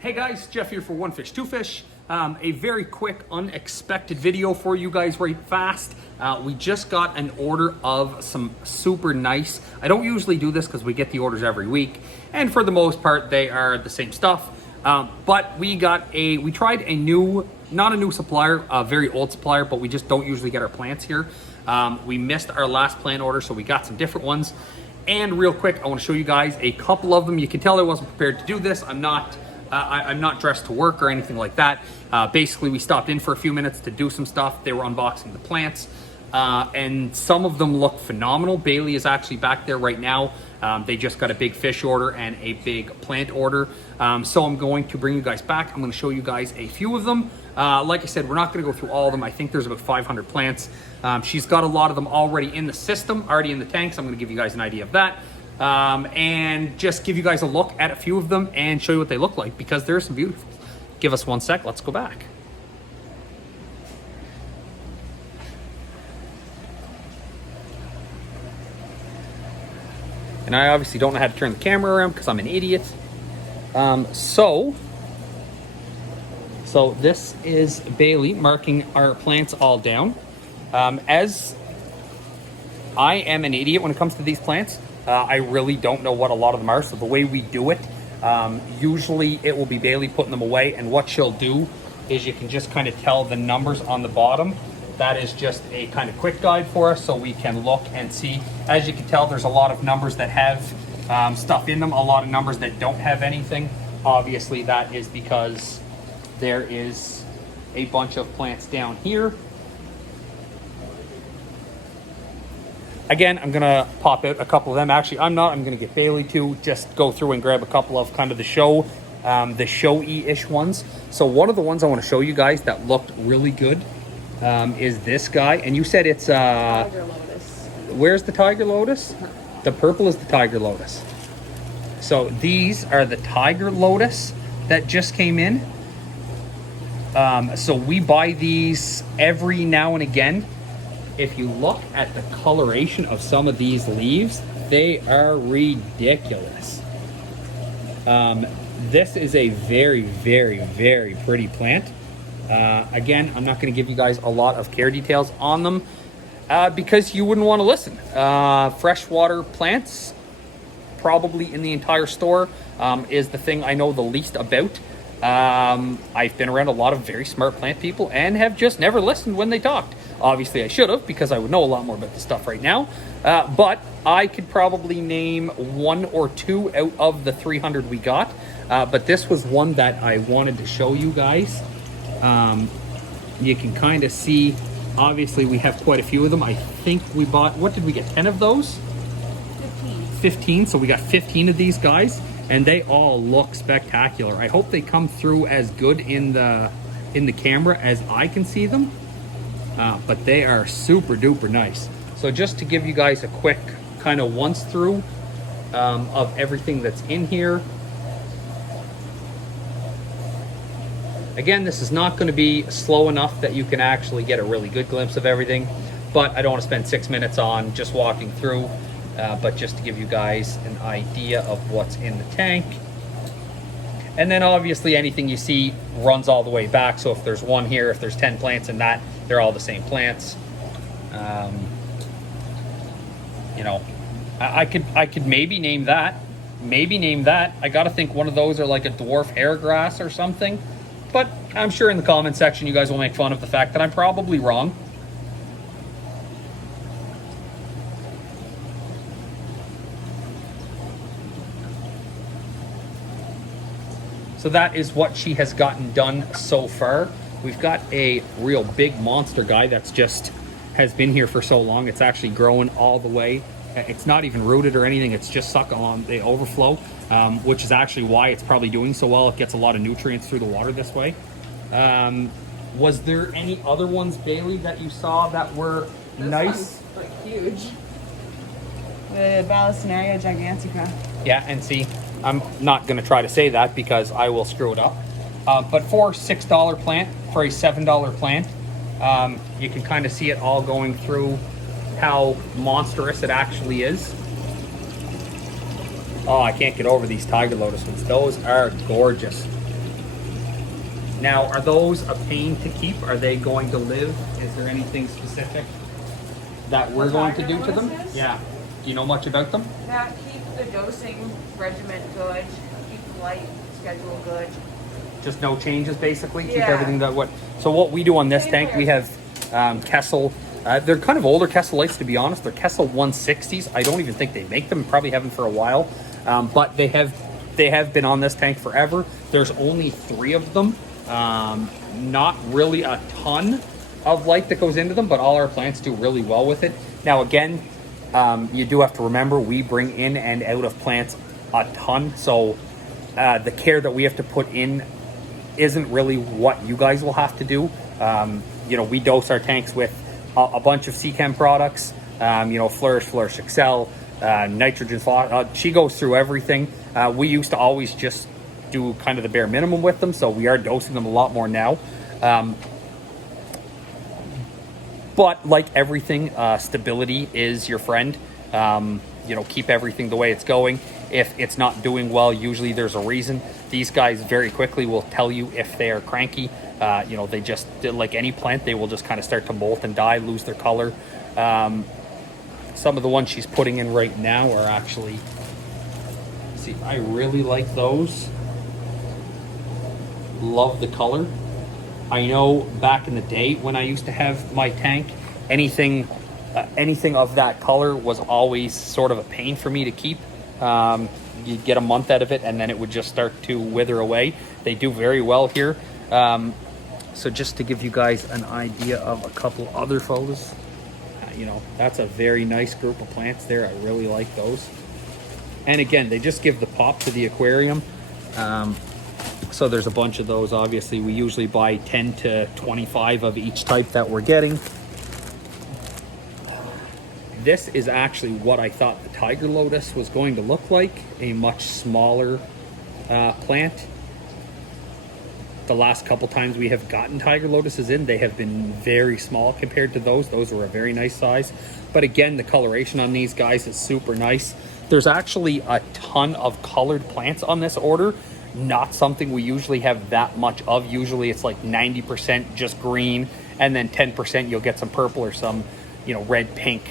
Hey guys, Jeff here for One Fish, Two Fish. A very quick, unexpected video for you guys right fast. We just got an order of some super nice, I don't usually do this because we get the orders every week, and for the most part, they are the same stuff. But we tried a new, not a new supplier, a very old supplier, but we just don't usually get our plants here. We missed our last plant order, so we got some different ones. And real quick, I want to show you guys a couple of them. You can tell I wasn't prepared to do this. I'm not dressed to work or anything like that. Basically, we stopped in for a few minutes to do some stuff. They were unboxing the plants, and some of them look phenomenal. Bailey is actually back there right now. They just got a big fish order and a big plant order. So I'm going to bring you guys back. I'm going to show you guys a few of them. Like I said, we're not going to go through all of them. I think there's about 500 plants. She's got a lot of them already in the system, already in the tanks. I'm going to give you guys an idea of that. And just give you guys a look at a few of them and show you what they look like, because there's some beautiful. Give us one sec, let's go back. And I obviously don't know how to turn the camera around because I'm an idiot. So this is Bailey marking our plants all down. As I am an idiot when it comes to these plants, I really don't know what a lot of them are. So the way we do it, usually it will be Bailey putting them away. And what she'll do is you can just kind of tell the numbers on the bottom. That is just a kind of quick guide for us so we can look and see. As you can tell, there's a lot of numbers that have stuff in them, a lot of numbers that don't have anything. Obviously, that is because there is a bunch of plants down here. Again, I'm gonna pop out a couple of them. Actually, I'm gonna get Bailey to just go through and grab a couple of kind of the showy-ish ones. So one of the ones I wanna show you guys that looked really good is this guy. And you said it's Tiger Lotus. Where's the Tiger Lotus? The purple is the Tiger Lotus. So these are the Tiger Lotus that just came in. So we buy these every now and again. If you look at the coloration of some of these leaves, they are ridiculous. This is a very, very, very pretty plant. Again, I'm not going to give you guys a lot of care details on them because you wouldn't want to listen. Freshwater Plants, probably in the entire store, is the thing I know the least about. I've been around a lot of very smart plant people and have just never listened when they talked. Obviously, I should have, because I would know a lot more about this stuff right now. But I could probably name one or two out of the 300 we got. But this was one that I wanted to show you guys. You can kind of see, obviously, we have quite a few of them. I think we bought, what did we get, 10 of those? 15. So we got 15 of these guys, and they all look spectacular. I hope they come through as good in the camera as I can see them. But they are super duper nice. So just to give you guys a quick kind of once through of everything that's in here. Again, this is not going to be slow enough that you can actually get a really good glimpse of everything, but I don't want to spend 6 minutes on just walking through, but just to give you guys an idea of what's in the tank. And then obviously anything you see runs all the way back. So if there's one here, if there's 10 plants in that, they're all the same plants. You know, I could maybe name that. I got to think one of those are like a dwarf hairgrass or something. But I'm sure in the comment section you guys will make fun of the fact that I'm probably wrong. So that is what she has gotten done so far. We've got a real big monster guy that's just has been here for so long. It's actually growing all the way. It's not even rooted or anything. It's just sucked on the overflow, which is actually why it's probably doing so well. It gets a lot of nutrients through the water this way. Was there any other ones, Bailey, that you saw that were nice? One's like huge. The Balasinaria gigantica. Yeah, and see, I'm not going to try to say that because I will screw it up. But for a $6 plant, for a $7 plant, you can kind of see it all going through how monstrous it actually is. Oh, I can't get over these Tiger Lotus ones. Those are gorgeous. Now, are those a pain to keep? Are they going to live? Is there anything specific that we're going to do to them? Lotuses? Yeah. Do you know much about them? That keep the dosing regimen good, keep the light schedule good. Just no changes, basically. Keep Yeah. everything that what. So what we do on this Same tank, we here. have Kessel. They're kind of older Kessel lights, to be honest. They're Kessel 160s. I don't even think they make them. Probably haven't for a while. But they have been on this tank forever. There's only 3 of them. Not really a ton of light that goes into them, but all our plants do really well with it. Now, again, you do have to remember we bring in and out of plants a ton. So the care that we have to put in isn't really what you guys will have to do. We dose our tanks with a bunch of Seachem products, Flourish Excel, nitrogen, she goes through everything. We used to always just do kind of the bare minimum with them, so we are dosing them a lot more now. But like everything, stability is your friend. Keep everything the way it's going. If it's not doing well, usually there's a reason. These guys very quickly will tell you if they are cranky. They just, like any plant, they will just kind of start to molt and die, lose their color. Some of the ones she's putting in right now are actually, see, I really like those. Love the color. I know back in the day when I used to have my tank, anything of that color was always sort of a pain for me to keep. You'd get a month out of it and then it would just start to wither away. They do very well here. So just to give you guys an idea of a couple other photos, that's a very nice group of plants there. I really like those. And again, they just give the pop to the aquarium. So there's a bunch of those. Obviously, we usually buy 10 to 25 of each type that we're getting. This is actually what I thought the Tiger Lotus was going to look like, a much smaller plant. The last couple times we have gotten Tiger Lotuses in, they have been very small compared to those. Those were a very nice size. But again, the coloration on these guys is super nice. There's actually a ton of colored plants on this order. Not something we usually have that much of. Usually it's like 90% just green, and then 10% you'll get some purple or some, red, pink,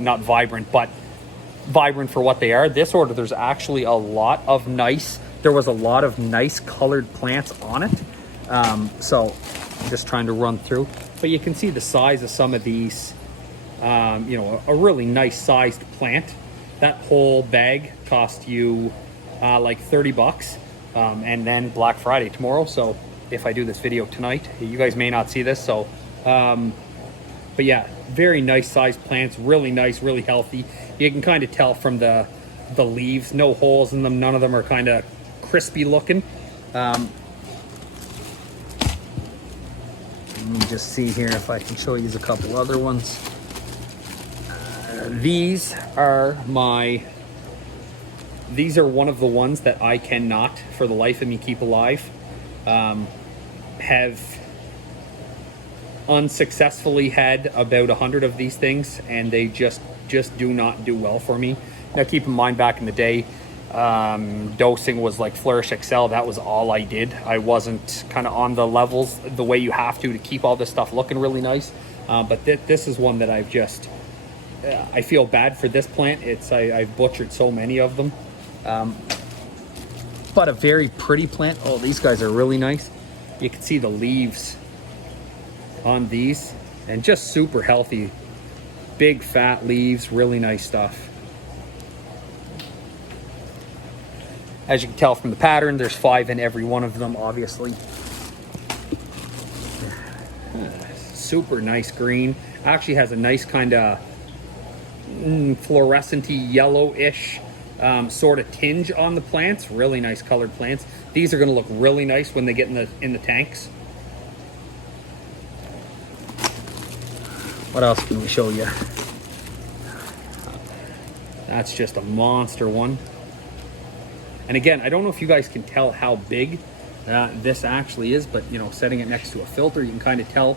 not vibrant, but vibrant for what they are. This order, there's actually a lot of nice, there was a lot of nice colored plants on it. So I'm just trying to run through, but you can see the size of some of these, a really nice sized plant. That whole bag cost you like 30 bucks. And then Black Friday tomorrow. So if I do this video tonight, you guys may not see this. So, but yeah, very nice sized plants, really nice, really healthy. You can kind of tell from the leaves, no holes in them. None of them are kind of crispy looking. Let me just see here if I can show you a couple other ones. These are one of the ones that I cannot, for the life of me, keep alive. Have unsuccessfully had about 100 of these things, and they just do not do well for me. Now, keep in mind, back in the day, dosing was like Flourish Excel. That was all I did. I wasn't kind of on the levels the way you have to keep all this stuff looking really nice. But this is one that I've just, I feel bad for this plant. I've butchered so many of them. But a very pretty plant. Oh, these guys are really nice. You can see the leaves on these, and just super healthy, big fat leaves, really nice stuff. As you can tell from the pattern, there's 5 in every one of them, obviously. Super nice green. Actually has a nice kind of fluorescent-y yellowish sort of tinge on the plants. Really nice colored plants. These are going to look really nice when they get in the tanks. What else can we show you? That's just a monster one. And again, I don't know if you guys can tell how big this actually is, but setting it next to a filter, you can kind of tell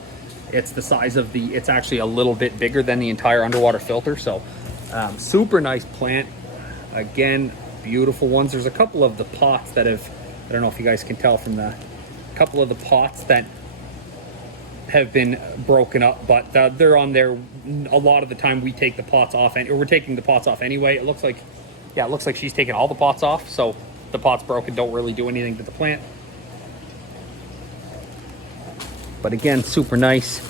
it's the size of it's actually a little bit bigger than the entire underwater filter. So super nice plant. Again, beautiful ones. There's a couple of the pots that have, I don't know if you guys can tell from the a couple of the pots that have been broken up, but they're on there. A lot of the time we take the pots off, or we're taking the pots off anyway. It looks like, yeah, it looks like she's taking all the pots off, so the pots broken don't really do anything to the plant. But again, super nice.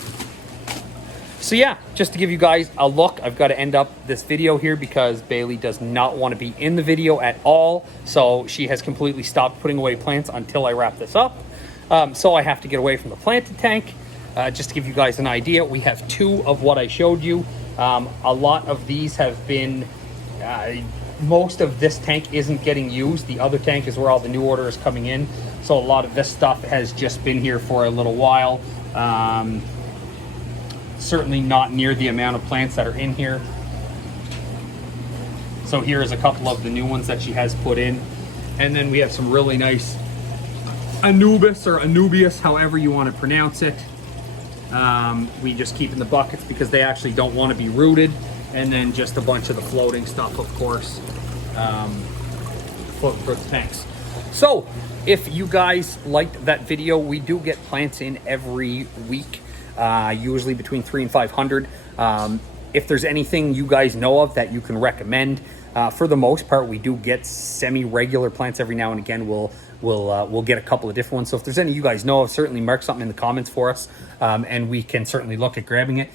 So yeah, just to give you guys a look, I've got to end up this video here because Bailey does not want to be in the video at all. So she has completely stopped putting away plants until I wrap this up. So I have to get away from the planted tank. Just to give you guys an idea, we have 2 of what I showed you. A lot of these have been, most of this tank isn't getting used. The other tank is where all the new order is coming in. So a lot of this stuff has just been here for a little while. Certainly not near the amount of plants that are in here. So here is a couple of the new ones that she has put in. And then we have some really nice Anubis or Anubius, however you want to pronounce it. We just keep in the buckets because they actually don't want to be rooted. And then just a bunch of the floating stuff, of course, floating for the tanks. So if you guys liked that video, we do get plants in every week, usually between 300 and 500. If there's anything you guys know of that you can recommend, for the most part, we do get semi-regular plants every now and again. We'll get a couple of different ones. So if there's any you guys know of, certainly mark something in the comments for us, and we can certainly look at grabbing it.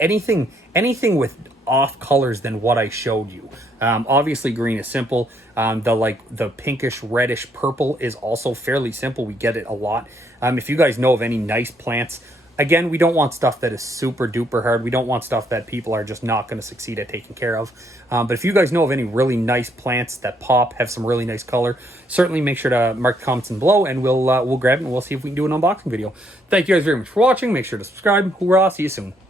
Anything with off colors than what I showed you. Obviously green is simple. The pinkish reddish purple is also fairly simple. We get it a lot. If you guys know of any nice plants, again, we don't want stuff that is super duper hard. We don't want stuff that people are just not going to succeed at taking care of. But if you guys know of any really nice plants that pop, have some really nice color, certainly make sure to mark the comments in below, and we'll grab it and we'll see if we can do an unboxing video. Thank you guys very much for watching. Make sure to subscribe. Hoorah! See you soon.